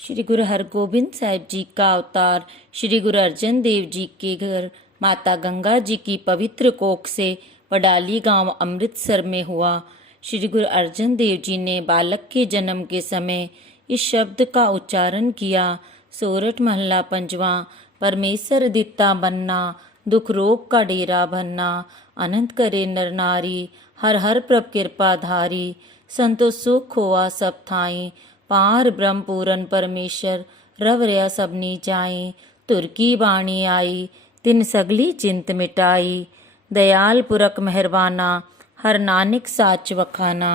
श्री गुरु हरगोबिंद साहिब जी का अवतार श्री गुरु अर्जन देव जी के घर माता गंगा जी की पवित्र कोख से वडाली गांव अमृतसर में हुआ। श्री गुरु अर्जन देव जी ने बालक के जन्म के समय इस शब्द का उच्चारण किया। सोरठ महला पंजवा। परमेश्वर दिता बनना, दुख रोग का डेरा बनना, अनंत करे नर नारी, हर हर प्रभ कृपा धारी, संतो सुख होआ सब थाई, पार ब्रह्म पूरन परमेश्वर, रव रया सबनी जाई, तुर्की बाणी आई, तिन सगली चिंत मिटाई, दयाल पुरख मेहरबाना, हर नानक साच वखाना।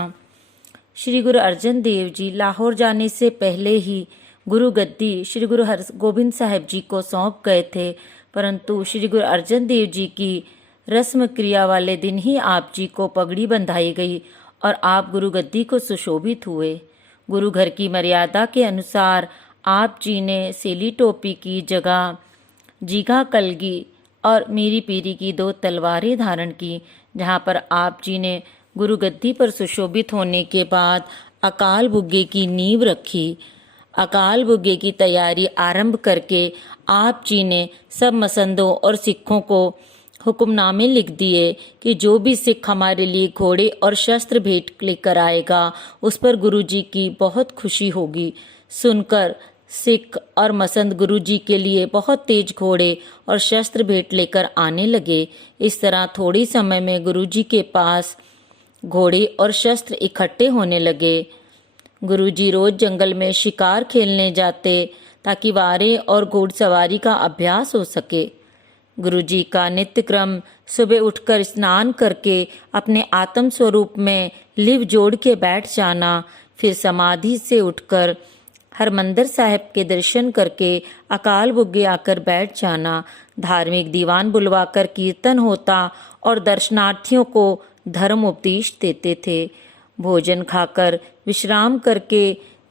श्री गुरु अर्जन देव जी लाहौर जाने से पहले ही गुरु गद्दी श्री गुरु हरगोबिंद साहिब जी को सौंप गए थे, परंतु श्री गुरु अर्जन देव जी की रस्म क्रिया वाले दिन ही आप जी को पगड़ी बंधाई गई और आप गुरु गद्दी को सुशोभित हुए। गुरु घर की मर्यादा के अनुसार आप जी ने सेली टोपी की जगह जीगा कलगी और मीरी पीरी की 2 तलवारें धारण की। जहाँ पर आप जी ने गुरु गद्दी पर सुशोभित होने के बाद अकाल बुग्गे की नींव रखी। अकाल बुग्गे की तैयारी आरंभ करके आप जी ने सब मसंदों और सिखों को हुक्मनामे लिख दिए कि जो भी सिख हमारे लिए घोड़े और शस्त्र भेंट लेकर आएगा उस पर गुरु जी की बहुत खुशी होगी। सुनकर सिख और मसंद गुरु जी के लिए बहुत तेज घोड़े और शस्त्र भेंट लेकर आने लगे। इस तरह थोड़ी समय में गुरु जी के पास घोड़े और शस्त्र इकट्ठे होने लगे। गुरु जी रोज जंगल में शिकार खेलने जाते ताकि वारे और घुड़सवारी का अभ्यास हो सके। गुरु जी का नित्य क्रम सुबह उठकर स्नान करके अपने आत्म स्वरूप में लिव जोड़ के बैठ जाना, फिर समाधि से उठकर हरमंदिर साहिब के दर्शन करके अकाल बुग्गे आकर बैठ जाना। धार्मिक दीवान बुलवाकर कीर्तन होता और दर्शनार्थियों को धर्म उपदेश देते थे। भोजन खाकर विश्राम करके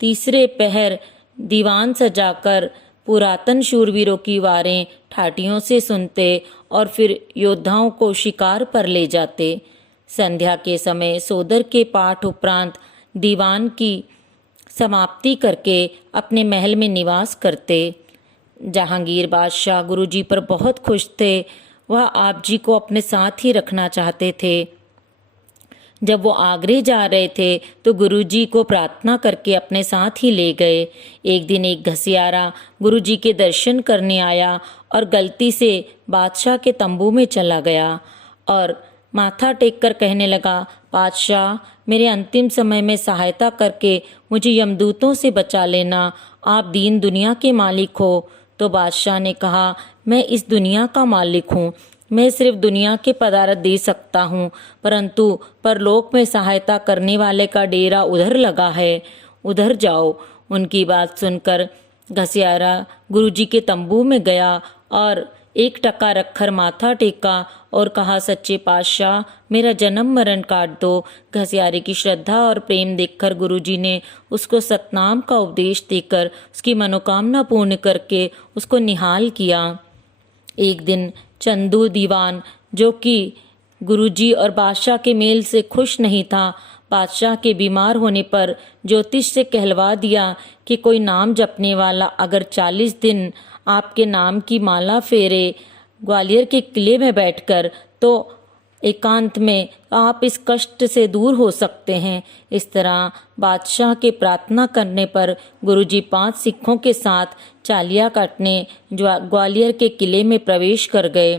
तीसरे पहर दीवान सजाकर पुरातन शूरवीरों की वारें ठाटियों से सुनते और फिर योद्धाओं को शिकार पर ले जाते। संध्या के समय सोदर के पाठ उपरांत दीवान की समाप्ति करके अपने महल में निवास करते। जहांगीर बादशाह गुरु जी पर बहुत खुश थे। वह आप जी को अपने साथ ही रखना चाहते थे। जब वो आगरे जा रहे थे तो गुरु जी को प्रार्थना करके अपने साथ ही ले गए। एक दिन एक घसियारा गुरु जी के दर्शन करने आया और गलती से बादशाह के तंबू में चला गया और माथा टेक कर कहने लगा, बादशाह मेरे अंतिम समय में सहायता करके मुझे यमदूतों से बचा लेना, आप दीन दुनिया के मालिक हो। तो बादशाह ने कहा, मैं इस दुनिया का मालिक हूँ, मैं सिर्फ दुनिया के पदार्थ दे सकता हूँ, परंतु परलोक में सहायता करने वाले का डेरा उधर लगा है, उधर जाओ। उनकी बात सुनकर घसियारा गुरुजी के तंबू में गया और 1 टका रखकर माथा टेका और कहा, सच्चे पातशाह मेरा जन्म मरण काट दो। घसियारे की श्रद्धा और प्रेम देखकर गुरुजी ने उसको सतनाम का उपदेश देकर उसकी मनोकामना पूर्ण करके उसको निहाल किया। एक दिन चंदू दीवान, जो कि गुरुजी और बादशाह के मेल से खुश नहीं था, बादशाह के बीमार होने पर ज्योतिष से कहलवा दिया कि कोई नाम जपने वाला अगर 40 दिन आपके नाम की माला फेरे ग्वालियर के किले में बैठकर तो एकांत में आप इस कष्ट से दूर हो सकते हैं। इस तरह बादशाह के प्रार्थना करने पर गुरुजी 5 सिखों के साथ चालिया काटने ग्वालियर के किले में प्रवेश कर गए।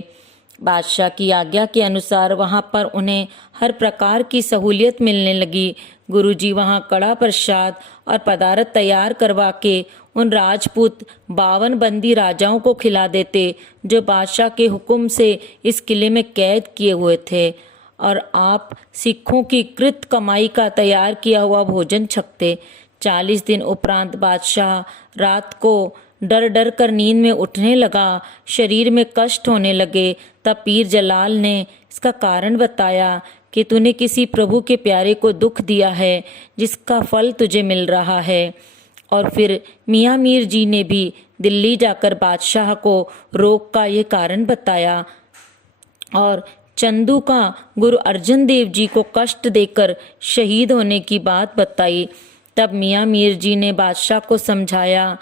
बादशाह की आज्ञा के अनुसार वहां पर उन्हें हर प्रकार की सहूलियत मिलने लगी। गुरुजी वहां कड़ा प्रसाद और पदार्थ तैयार करवा के उन राजपूत 52 बंदी राजाओं को खिला देते जो बादशाह के हुक्म से इस किले में कैद किए हुए थे, और आप सिखों की कृत कमाई का तैयार किया हुआ भोजन छकते। 40 दिन उपरांत बादशाह रात को डर डर कर नींद में उठने लगा, शरीर में कष्ट होने लगे। तब पीर जलाल ने इसका कारण बताया कि तूने किसी प्रभु के प्यारे को दुख दिया है जिसका फल तुझे मिल रहा है। और फिर मियाँ मीर जी ने भी दिल्ली जाकर बादशाह को रोग का ये कारण बताया और चंदू का गुरु अर्जन देव जी को कष्ट देकर शहीद होने की बात बताई। तब मियाँ मीर जी ने बादशाह को समझाया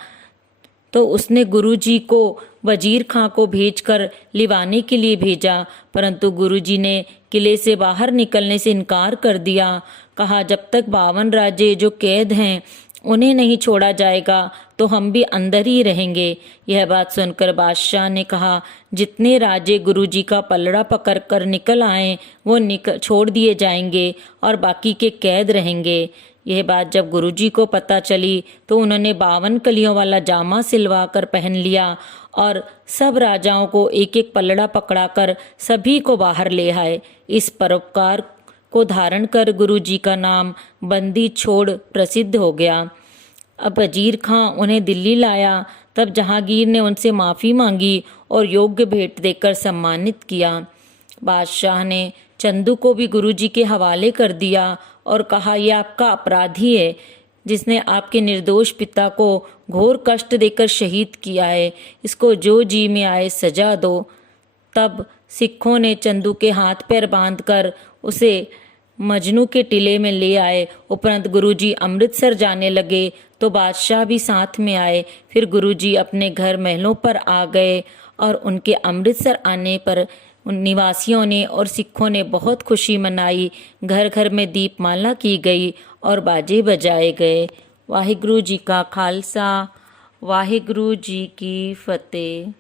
तो उसने गुरुजी को वजीर खां को भेजकर लिवाने के लिए भेजा, परंतु गुरुजी ने किले से बाहर निकलने से इनकार कर दिया। कहा, जब तक 52 राजे जो कैद हैं उन्हें नहीं छोड़ा जाएगा तो हम भी अंदर ही रहेंगे। यह बात सुनकर बादशाह ने कहा, जितने राजे गुरुजी का पलड़ा पकड़कर निकल आए वो छोड़ दिए जाएंगे और बाकी के कैद रहेंगे। यह बात जब गुरुजी को पता चली तो उन्होंने 52 कलियों वाला जामा सिलवा कर पहन लिया और सब राजाओं को एक एक पलड़ा पकड़ाकर सभी को बाहर ले आए। इस परोपकार को धारण कर गुरुजी का नाम बंदी छोड़ प्रसिद्ध हो गया। अब वजीर खां उन्हें दिल्ली लाया। तब जहांगीर ने उनसे माफ़ी मांगी और योग्य भेंट देकर सम्मानित किया। बादशाह ने चंदू को भी गुरुजी के हवाले कर दिया और कहा, यह आपका अपराधी है जिसने आपके निर्दोष पिता को घोर कष्ट देकर शहीद किया है। इसको जो जी में आए सजा दो। तब सिखों ने चंदू के हाथ पैर बांधकर उसे मजनू के टीले में ले आए। उपरांत गुरुजी अमृतसर जाने लगे तो बादशाह भी साथ में आए। फिर गुरुजी अपने घर महलों पर आ गए और उनके अमृतसर आने पर उन निवासियों ने और सिखों ने बहुत खुशी मनाई। घर घर में दीपमाला की गई और बाजे बजाए गए। वाहिगुरु जी का खालसा, वाहिगुरु जी की फतेह।